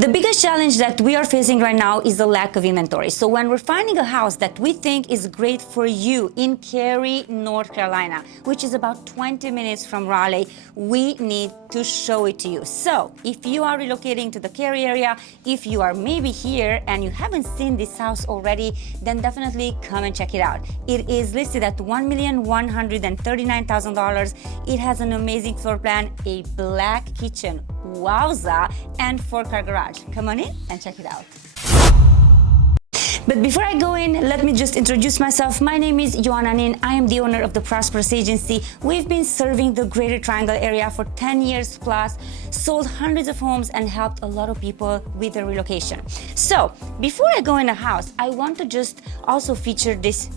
The biggest challenge that we are facing right now is the lack of inventory. So when we're finding a house that we think is great for you in Cary, North Carolina, which is about 20 minutes from Raleigh, we need to show it to you. So if you are relocating to the Cary area, if you are maybe here and you haven't seen this house already, then definitely come and check it out. It is listed at $1,139,000. It has an amazing floor plan, a black kitchen, wowza, and 4-car garage. Come on in and check it out. But before I go in, let me just introduce myself. My name is Yoana Nin. I am the owner of the Prosperous Agency. We've been serving the Greater Triangle area for 10 years plus, sold hundreds of homes, and helped a lot of people with their relocation. So before I go in a house, I want to just also feature this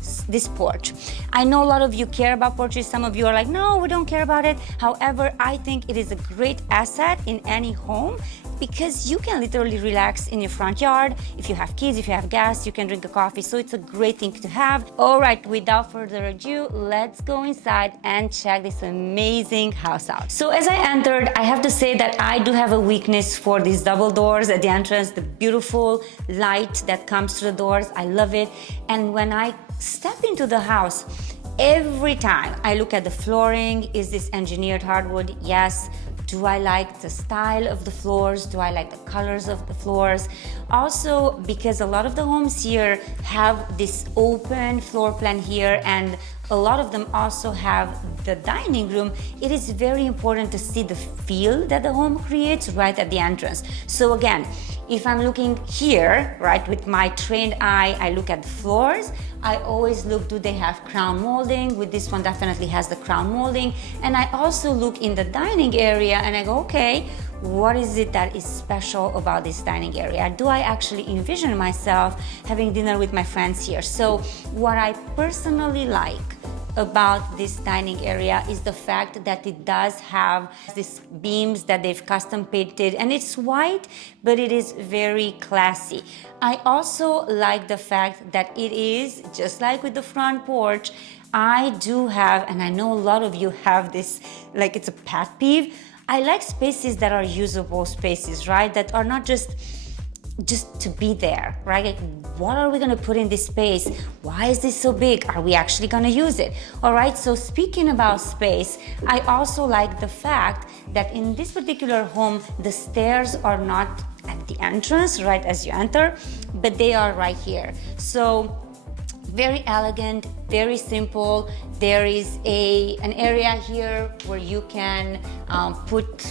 porch. I know a lot of you care about porches. Some of you are like, no, we don't care about it. However, I think it is a great asset in any home because you can literally relax in your front yard. If you have kids, if you have gas, you can drink a coffee. So it's a great thing to have. All right, without further ado, let's go inside and check this amazing house out. So as I entered, I have to say that I do have a weakness for these double doors at the entrance, the beautiful light that comes through the doors. I love it. And when I step into the house, every time I look at the flooring, is this engineered hardwood? Yes. Do I like the style of the floors? Do I like the colors of the floors? Also, because a lot of the homes here have this open floor plan here, and a lot of them also have the dining room, it is very important to see the feel that the home creates right at the entrance. So again, if I'm looking here, right, with my trained eye, I look at the floors. I always look, do they have crown molding? With this one, definitely has the crown molding. And I also look in the dining area and I go, okay, what is it that is special about this dining area? Do I actually envision myself having dinner with my friends here? So what I personally like about this dining area is the fact that it does have these beams that they've custom painted, and it's white, but it is very classy. I also like the fact that it is, just like with the front porch, I do have, and I know a lot of you have this, like it's a pet peeve, I like spaces that are usable spaces, right? That are not just to be there, right? Like, what are we gonna put in this space? Why is this so big? Are we actually gonna use it? All right, so speaking about space, I also like the fact that in this particular home, the stairs are not at the entrance, right as you enter, but they are right here. So very elegant, very simple. There is an area here where you can put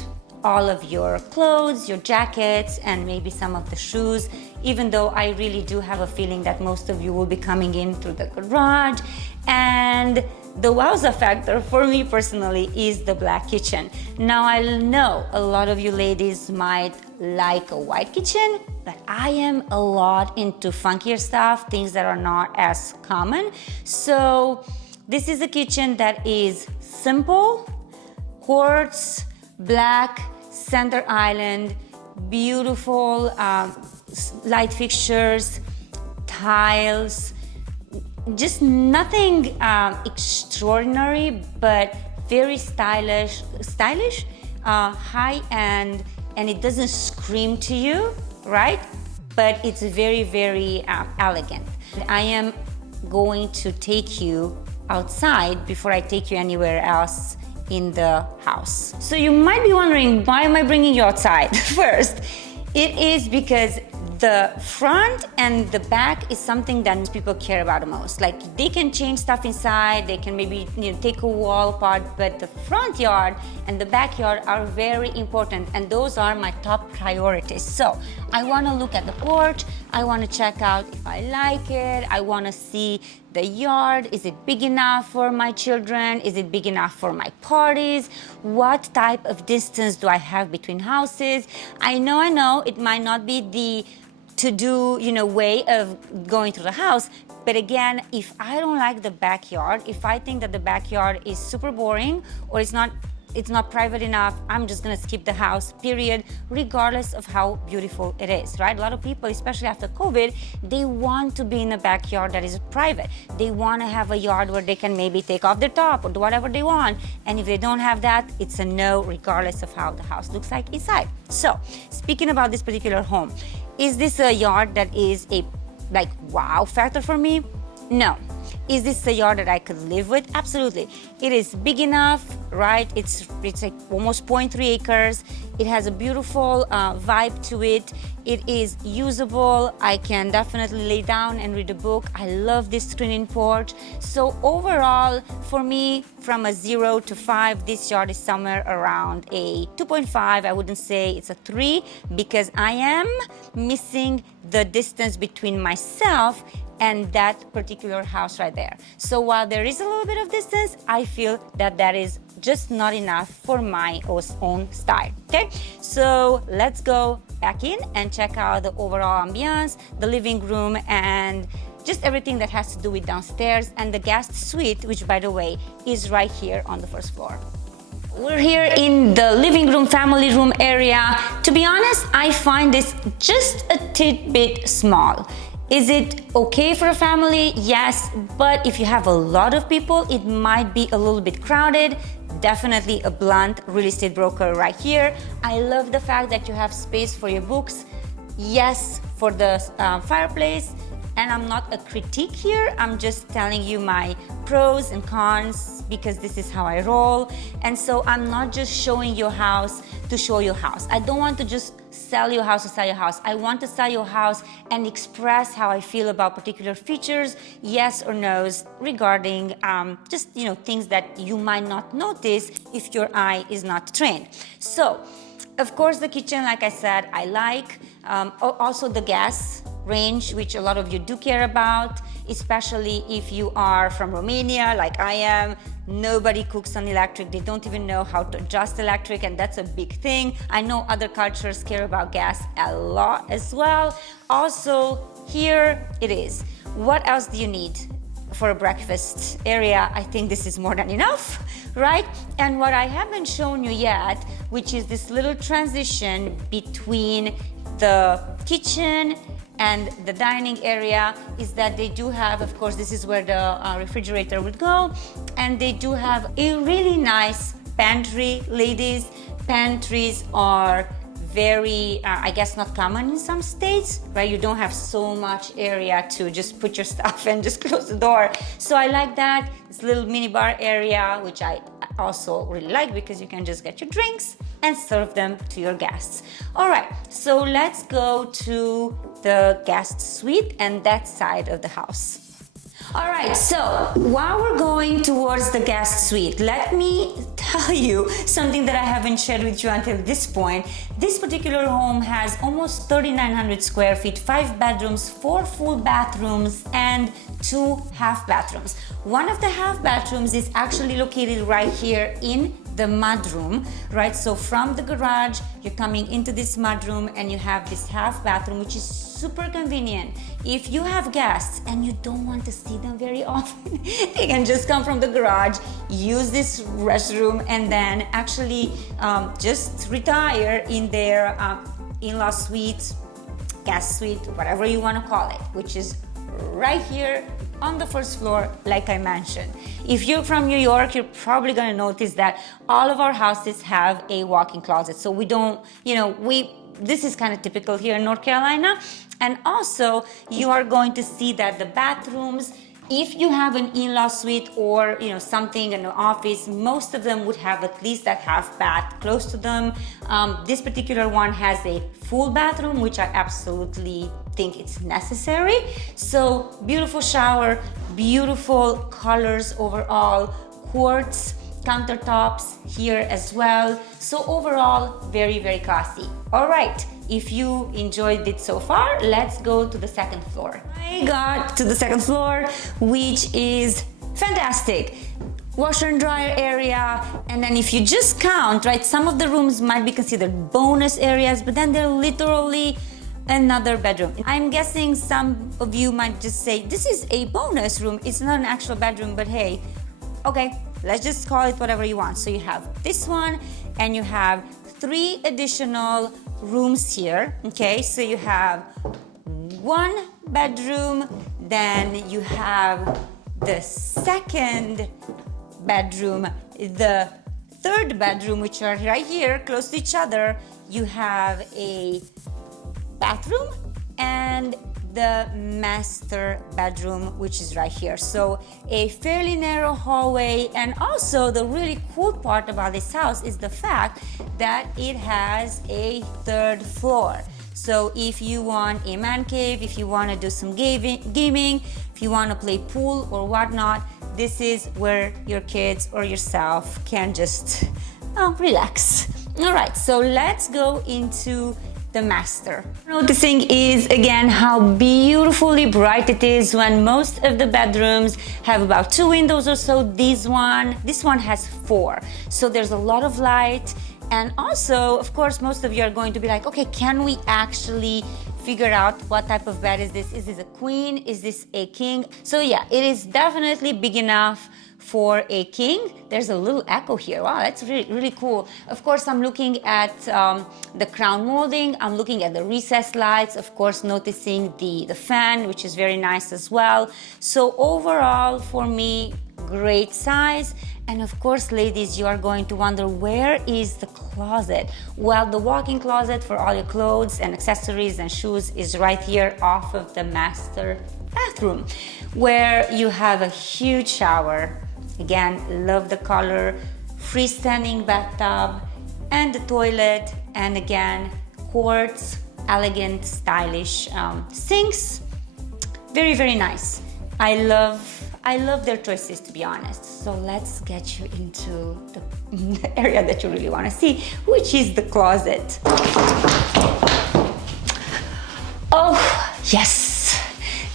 all of your clothes, your jackets, and maybe some of the shoes, even though I really do have a feeling that most of you will be coming in through the garage. And the wowza factor for me personally is the black kitchen. Now I know a lot of you ladies might like a white kitchen, but I am a lot into funkier stuff, things that are not as common. So this is a kitchen that is simple, quartz, black, center island, beautiful light fixtures, tiles, just nothing extraordinary, but very stylish, high-end, and it doesn't scream to you, right? But it's very, very elegant. I am going to take you outside before I take you anywhere else in the house. So you might be wondering, why am I bringing you outside? First, it is because the front and the back is something that people care about the most. Like, they can change stuff inside, they can maybe take a wall apart, but the front yard and the backyard are very important, and those are my top priorities. So I want to look at the porch, I want to check out if I like it, I want to see the yard. Is it big enough for my children? Is it big enough for my parties? What type of distance do I have between houses? I know it might not be the to-do, way of going to the house, but again, if I don't like the backyard, if I think that the backyard is super boring or it's not it's not private enough, I'm just gonna skip the house, period, regardless of how beautiful it is, right? A lot of people, especially after COVID, they want to be in a backyard that is private. They wanna have a yard where they can maybe take off their top or do whatever they want. And if they don't have that, it's a no, regardless of how the house looks like inside. So, speaking about this particular home, is this a yard that is a wow factor for me? No. Is this a yard that I could live with? Absolutely. It is big enough, right? It's like almost 0.3 acres. It has a beautiful vibe to it. It is usable. I can definitely lay down and read a book. I love this screening porch. So overall, for me, from a 0 to 5, this yard is somewhere around a 2.5. I wouldn't say it's a 3 because I am missing the distance between myself and that particular house right there. So while there is a little bit of distance, I feel that that is just not enough for my own style, okay? So let's go back in and check out the overall ambiance, the living room, and just everything that has to do with downstairs, and the guest suite, which by the way, is right here on the first floor. We're here in the living room, family room area. To be honest, I find this just a tidbit small. Is it okay for a family? Yes, but if you have a lot of people, it might be a little bit crowded. Definitely a blunt real estate broker right here. I love the fact that you have space for your books. Yes, for the fireplace. And I'm not a critique here, I'm just telling you my pros and cons because this is how I roll. And so I'm not just showing your house to show your house. I don't want to just sell your house to sell your house. I want to sell your house and express how I feel about particular features, yes or no's, regarding just things that you might not notice if your eye is not trained. So, of course, the kitchen, like I said, I like. Also the gas range, which a lot of you do care about, especially if you are from Romania, like I am. Nobody cooks on electric. They don't even know how to adjust electric, and that's a big thing. I know other cultures care about gas a lot as well. Also, here it is. What else do you need for a breakfast area? I think this is more than enough, right? And what I haven't shown you yet, which is this little transition between the kitchen and the dining area, is that they do have, of course, this is where the refrigerator would go, and they do have a really nice pantry. Ladies, pantries are very, I guess, not common in some states, right? You don't have so much area to just put your stuff and just close the door. So I like that. This little mini bar area, which I also really like because you can just get your drinks and serve them to your guests. All right, so let's go to the guest suite and that side of the house. All right, so while we're going towards the guest suite, let me tell you something that I haven't shared with you until this point. This particular home has almost 3,900 square feet, 5 bedrooms, 4 full bathrooms, and 2 half bathrooms. One of the half bathrooms is actually located right here in the mudroom, right? So from the garage, you're coming into this mudroom and you have this half bathroom, which is super convenient. If you have guests and you don't want to see them very often, they can just come from the garage, use this restroom, and then actually just retire in their in-law suite, guest suite, whatever you want to call it, which is right here on the first floor, like I mentioned. If you're from New York, you're probably gonna notice that all of our houses have a walk-in closet. So we don't, this is kind of typical here in North Carolina. And also, you are going to see that the bathrooms, if you have an in-law suite or something in the office, most of them would have at least that half bath close to them. This particular one has a full bathroom, which I absolutely think it's necessary. So beautiful shower, beautiful colors overall, quartz countertops here as well. So overall, very, very classy. All right, if you enjoyed it so far, let's go to the second floor. I got to the second floor, which is fantastic. Washer and dryer area, and then if you just count, right, some of the rooms might be considered bonus areas, but then they're literally another bedroom. I'm guessing some of you might just say, this is a bonus room, it's not an actual bedroom, but hey, okay, let's just call it whatever you want. So you have this one, and you have 3 additional rooms here, okay? So you have 1 bedroom, then you have the 2nd bedroom, the 3rd bedroom, which are right here close to each other. You have a bathroom and the master bedroom, which is right here. So a fairly narrow hallway. And also the really cool part about this house is the fact that it has a 3rd floor. So if you want a man cave, if you want to do some gaming, if you want to play pool or whatnot, this is where your kids or yourself can just relax. All right, so let's go into the master. Noticing is again how beautifully bright it is when most of the bedrooms have about 2 windows or so. This one has 4. So there's a lot of light. And also, of course, most of you are going to be like, okay, can we actually figure out what type of bed is this? Is this a queen? Is this a king? So yeah, it is definitely big enough for a king. There's a little echo here. Wow, that's really, really cool. Of course, I'm looking at the crown molding. I'm looking at the recessed lights. Of course, noticing the fan, which is very nice as well. So overall, for me, great size. And of course, ladies, you are going to wonder, where is the closet? Well, the walk-in closet for all your clothes and accessories and shoes is right here off of the master bathroom, where you have a huge shower. Again, love the color, freestanding bathtub, and the toilet, and again, quartz, elegant, stylish sinks. Very, very nice. I love their choices, to be honest. So let's get you into the area that you really want to see, which is the closet. Oh, yes.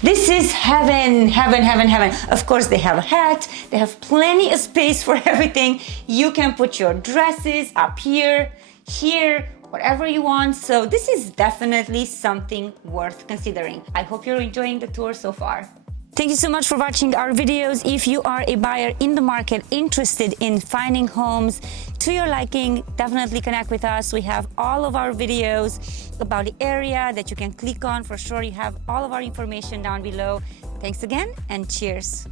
This is heaven, heaven, heaven, heaven. Of course, they have a hat. They have plenty of space for everything. You can put your dresses up here, here, whatever you want. So this is definitely something worth considering. I hope you're enjoying the tour so far. Thank you so much for watching our videos. If you are a buyer in the market interested in finding homes to your liking, definitely connect with us. We have all of our videos about the area that you can click on. For sure, you have all of our information down below. Thanks again, and cheers.